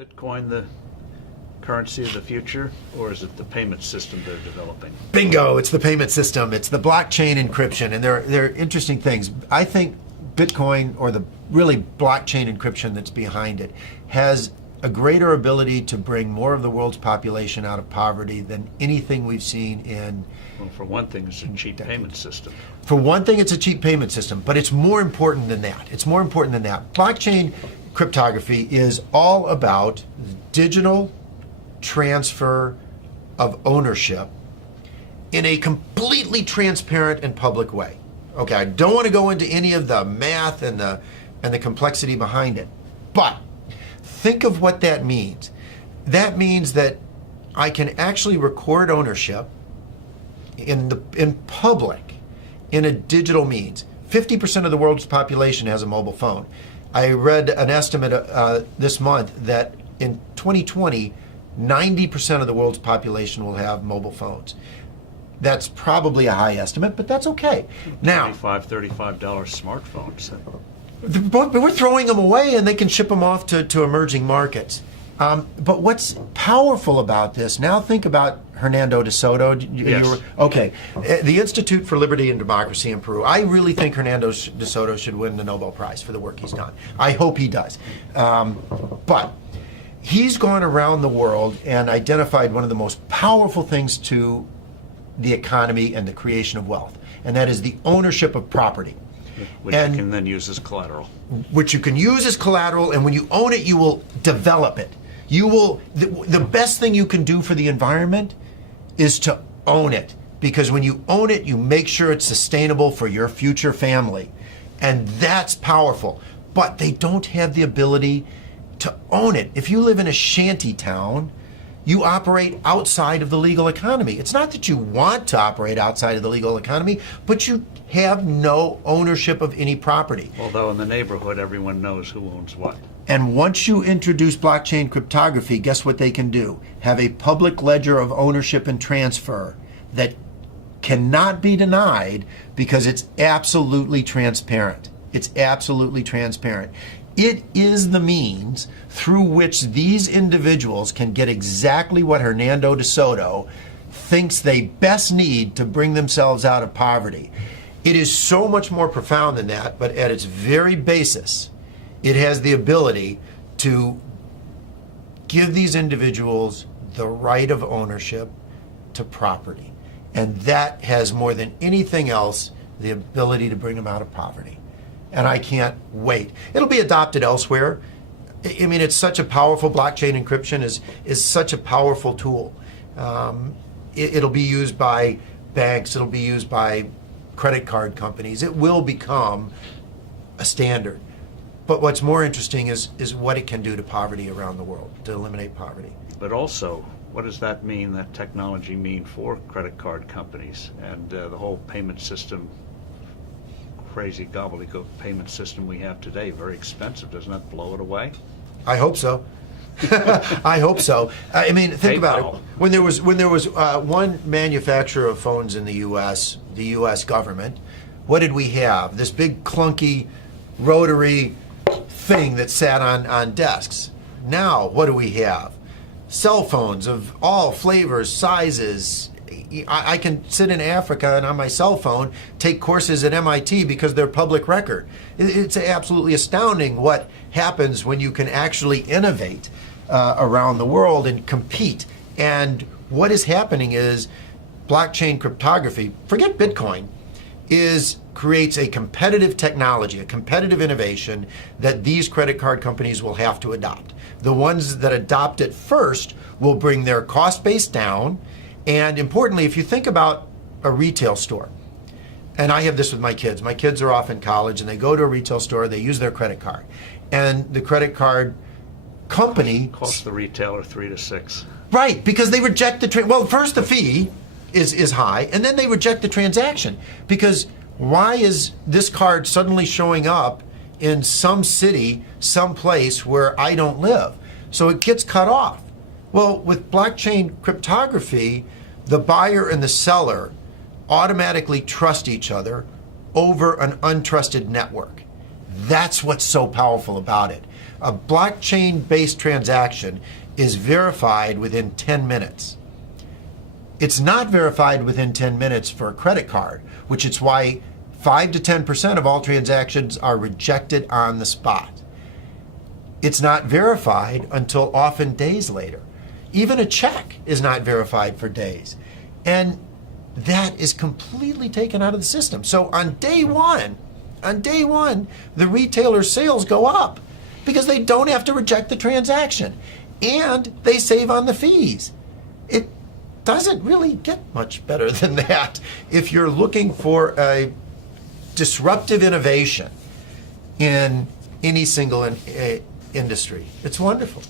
Bitcoin the currency of the future, or is it the payment system they're developing? Bingo, it's the payment system. It's the blockchain encryption, and they're interesting things. I think Bitcoin, or the really blockchain encryption that's behind it, has a greater ability to bring more of the world's population out of poverty than anything we've seen in... Well, for one thing, it's a cheap payment system. For one thing, it's a cheap payment system, but it's more important than that. It's more important than that. Blockchain cryptography is all about digital transfer of ownership in a completely transparent and public way. Okay, I don't want to go into any of the math and the complexity behind it, but think of what that means. That means that I can actually record ownership in public in a digital means. 50% of the world's population has a mobile phone. I read an estimate this month that in 2020, 90% of the world's population will have mobile phones. That's probably a high estimate, but that's okay. Now, $35 smartphones. But we're throwing them away, and they can ship them off to emerging markets. But what's powerful about this, now think about Hernando de Soto. Yes. Okay, the Institute for Liberty and Democracy in Peru. I really think Hernando de Soto should win the Nobel Prize for the work he's done. I hope he does. But he's gone around the world and identified one of the most powerful things to the economy and the creation of wealth, and that is the ownership of property. Which you can then use as collateral. Which you can use as collateral, and when you own it, you will develop it. You will, the best thing you can do for the environment is to own it, because when you own it, you make sure it's sustainable for your future family, and that's powerful. But they don't have the ability to own it. If you live in a shanty town, you operate outside of the legal economy. It's not that you want to operate outside of the legal economy, but you have no ownership of any property. Although in the neighborhood, everyone knows who owns what. And once you introduce blockchain cryptography, guess what they can do? Have a public ledger of ownership and transfer that cannot be denied, because it's absolutely transparent. It's absolutely transparent. It is the means through which these individuals can get exactly what Hernando de Soto thinks they best need to bring themselves out of poverty. It is so much more profound than that, but at its very basis, it has the ability to give these individuals the right of ownership to property. And that has, more than anything else, the ability to bring them out of poverty. And I can't wait. It'll be adopted elsewhere. I mean, it's such a powerful, blockchain encryption is such a powerful tool. It'll be used by banks. It'll be used by credit card companies. It will become a standard. But what's more interesting is what it can do to poverty around the world, to eliminate poverty. But also, what does that mean, that technology mean for credit card companies and the whole payment system, crazy gobbledygook payment system we have today? Very expensive. Doesn't that blow it away? I hope so. I hope so. I mean, think about it. When there was one manufacturer of phones in the U.S. government, what did we have? This big clunky rotary thing that sat on desks. Now, what do we have? Cell phones of all flavors, sizes. I can sit in Africa and on my cell phone take courses at MIT because they're public record. It's absolutely astounding what happens when you can actually innovate around the world and compete. And what is happening is blockchain cryptography, forget Bitcoin, creates a competitive technology, a competitive innovation that these credit card companies will have to adopt. The ones that adopt it first will bring their cost base down. And importantly, if you think about a retail store, and I have this with my kids are off in college and they go to a retail store, they use their credit card. And the credit card company costs the retailer $3 to $6. Right, because they reject well, first the fee is high, and then they reject the transaction. Because why is this card suddenly showing up in some city, some place where I don't live? So it gets cut off. Well, with blockchain cryptography, the buyer and the seller automatically trust each other over an untrusted network. That's what's so powerful about it. A blockchain-based transaction is verified within 10 minutes. It's not verified within 10 minutes for a credit card, which is why 5 to 10% of all transactions are rejected on the spot. It's not verified until often days later. Even a check is not verified for days. And that is completely taken out of the system. So on day one, the retailer's sales go up because they don't have to reject the transaction and they save on the fees. It doesn't really get much better than that if you're looking for a disruptive innovation in any single industry. It's wonderful.